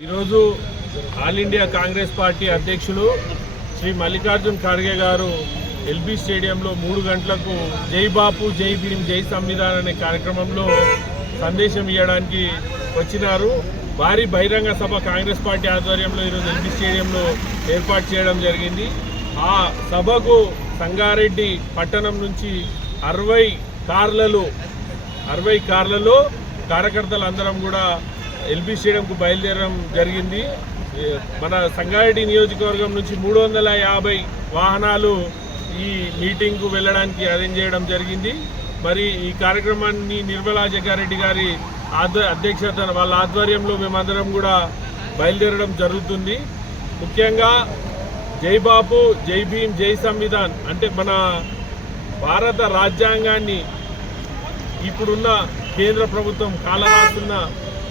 ఈరోజు all India Congress party అధ్యక్షులు శ్రీ మల్లికార్జున్ ఖర్గే గారు ఎల్బీ స్టేడియంలో మూడు గంటలకు జై బాపు జై భీమ్ జై సంవిధాన్ అనే కార్యక్రమంలో సందేశం ఇవ్వడానికి వచ్చినారు. భారీ బహిరంగ సభ కాంగ్రెస్ పార్టీ ఆధ్వర్యంలో ఈరోజు ఎల్బీ స్టేడియంలో ఏర్పాటు చేయడం జరిగింది. ఆ సభకు సంగారెడ్డి పట్టణం నుంచి అరవై కార్లలో అరవై కార్లలో కార్యకర్తలు అందరం కూడా ఎల్బీ స్టేడియంకు బయలుదేరడం జరిగింది. మన సంగారెడ్డి నియోజకవర్గం నుంచి మూడు వందల యాభై వాహనాలు ఈ మీటింగ్కు వెళ్ళడానికి అరేంజ్ చేయడం జరిగింది. మరి ఈ కార్యక్రమాన్ని నిర్మలా జగ్గారెడ్డి గారి అధ్యక్షత వాళ్ళ ఆధ్వర్యంలో మేమందరం కూడా బయలుదేరడం జరుగుతుంది. ముఖ్యంగా జై బాపు జై భీమ్ జై సంవిధాన్ అంటే మన భారత రాజ్యాంగాన్ని ఇప్పుడున్న కేంద్ర ప్రభుత్వం కాలరాస్తున్న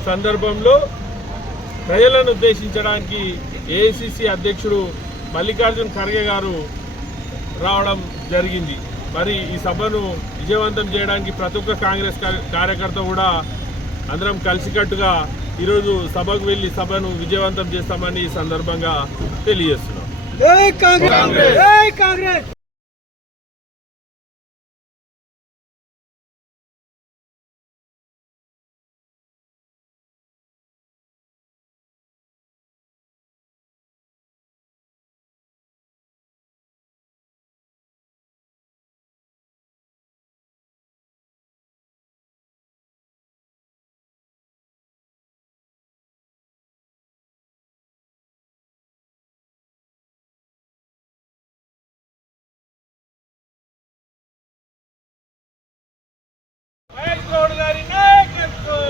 సందర్భంలో ప్రజలను ఉద్దేశించడానికి ఏఐసిసి అధ్యక్షుడు మల్లికార్జున్ ఖర్గే గారు రావడం జరిగింది. మరి ఈ సభను విజయవంతం చేయడానికి ప్రతి ఒక్క కాంగ్రెస్ కార్య- కార్యకర్త కూడా అందరం కలిసికట్టుగా ఈరోజు సభకు వెళ్ళి సభను విజయవంతం చేస్తామని ఈ సందర్భంగా తెలియజేస్తున్నాం.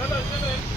开门开门